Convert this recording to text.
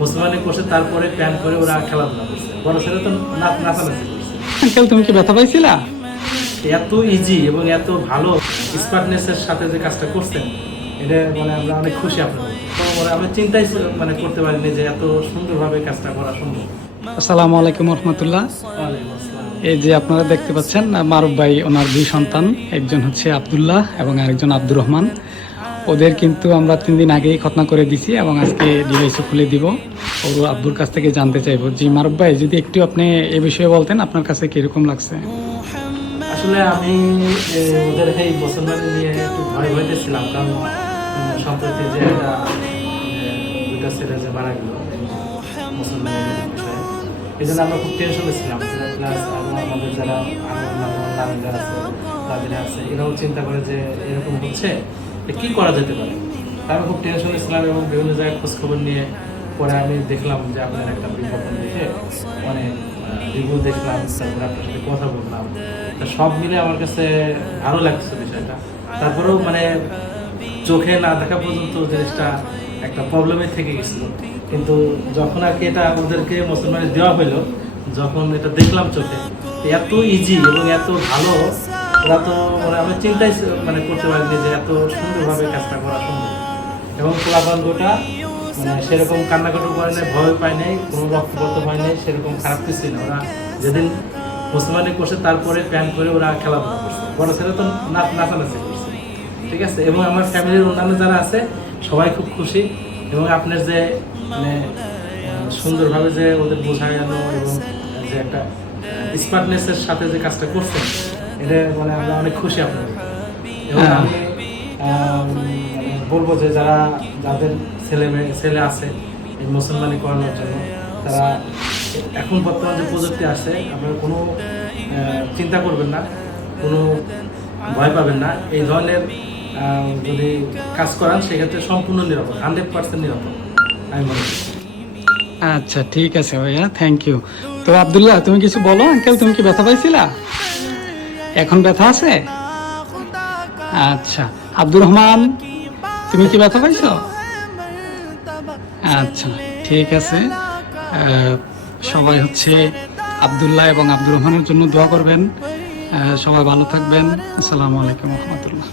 মুসলমানি করছে, তারপরে প্যান করে ওরা খেলাধুলা করছে। বড় ছেলে তো নাচানাচি করছে। আঙ্কেল তুমি কি ব্যথা পাইছিলা? এত ইজি এবং এত ভালো স্মার্টনেসের সাথে যে কাজটা করছেন, এটা মানে আমরা অনেক খুশি আপনার। তো মানে আমি চিন্তাই মানে করতে পারিনি যে এত সুন্দরভাবে কাজটা করা সম্ভব। আসসালামু আলাইকুম রহমতুল্লাহ। ওয়ালাইকুম আসসালাম। এই যে আপনারা দেখতে পাচ্ছেন মারুফ ভাই, ওনার দুই সন্তান, একজন হচ্ছে আব্দুল্লাহ এবং আরেকজন আব্দুর রহমান। ওদের কিন্তু আমরা 3 দিন আগেই খতনা করে দিছি এবং আজকে ডিভাইসও খুলে দিব। ওর আব্বুর কাছ থেকে জানতে চাইবো। জি মারুফ ভাই, যদি একটু আপনি এ বিষয়ে বলতেন, আপনার কাছে কিরকম লাগছে? আসলে আমি ওদের এই মুসলমানি নিয়ে একটু ভয় ভয়তে ছিলাম, কারণ সম্প্রতি যে একটা দুইটা ছেলে যে মারা গেল মুসলমানের বিষয়ে, এই জন্য আমরা খুব টেনশনে ছিলাম। প্লাস আমাদের যারা নারী যারা আছে, তাদের আছে, এরাও চিন্তা করে যে এরকম হচ্ছে, কি করা যেতে পারে। তাই আমি খুব টেনশনে ছিলাম এবং বিভিন্ন জায়গায় খোঁজখবর নিয়ে পরে আমি দেখলাম যে আপনার একটা বিজ্ঞাপন দেখে অনেক রিভিউ দেখলাম, তারপরে আপনার সাথে কথা বললাম। তা সব মিলে আমার কাছে ভালো লাগছে বিষয়টা। তারপরেও মানে চোখে না দেখা পর্যন্ত জিনিসটা একটা প্রবলেমে থেকে গেছিল, কিন্তু যখন আর কি এটা ওদেরকে মুসলমানি দেওয়া হইলো, যখন এটা দেখলাম চোখে, এত ইজি এবং এত ভালো, ওরা তো মানে আমি চিন্তাই মানে করতে পারিনি যে এত সুন্দরভাবে কাজটা করা সম্ভব। এবং পোলাপানটা মানে সেরকম কান্নাকাটি করে নেই, ভয় পায় নাই, কোনো রক্তপাত হয় নাই, সেরকম খারাপ কিছুই না। ওরা যেদিন মুসলমানি করছে, তারপরে প্যান করে ওরা খেলাধুলা করছে। বড় ছেলে তো নাচানাচি করছে, ঠিক আছে। এবং আমার ফ্যামিলির অন্যান্য যারা আছে সবাই খুব খুশি। এবং আপনার যে মানে সুন্দরভাবে যে ওদের বোঝানো এবং যে একটা স্মার্টনেসের সাথে যে কাজটা করছেন, এটা মানে আমরা অনেক খুশি আপনার। এবং আমি বলবো যে যাদের ছেলে আছে এই মুসলমানি করানোর জন্য, তারা এখন বর্তমান যে প্রযুক্তি আছে, আপনারা কোনো চিন্তা করবেন না, কোনো ভয় পাবেন না। এই ধরনের যদি কাজ করান, সেক্ষেত্রে সম্পূর্ণ নিরাপদ, 100% নিরাপদ আমি মনে করি। আচ্ছা ঠিক আছে ভাইয়া, থ্যাংক ইউ। তো আব্দুল্লাহ, তুমি কিছু বলো। আঙ্কেল তুমি কি ব্যথা পাইছিলা? এখন ব্যথা আছে? আচ্ছা। আব্দুর রহমান, তুমি কি ব্যথা পাইছো? আচ্ছা ঠিক আছে। সবাই হচ্ছে আব্দুল্লাহ এবং আব্দুর রহমানের জন্য দোয়া করবেন। সবাই ভালো থাকবেন। আসসালামু আলাইকুম রহমতুল্লাহ।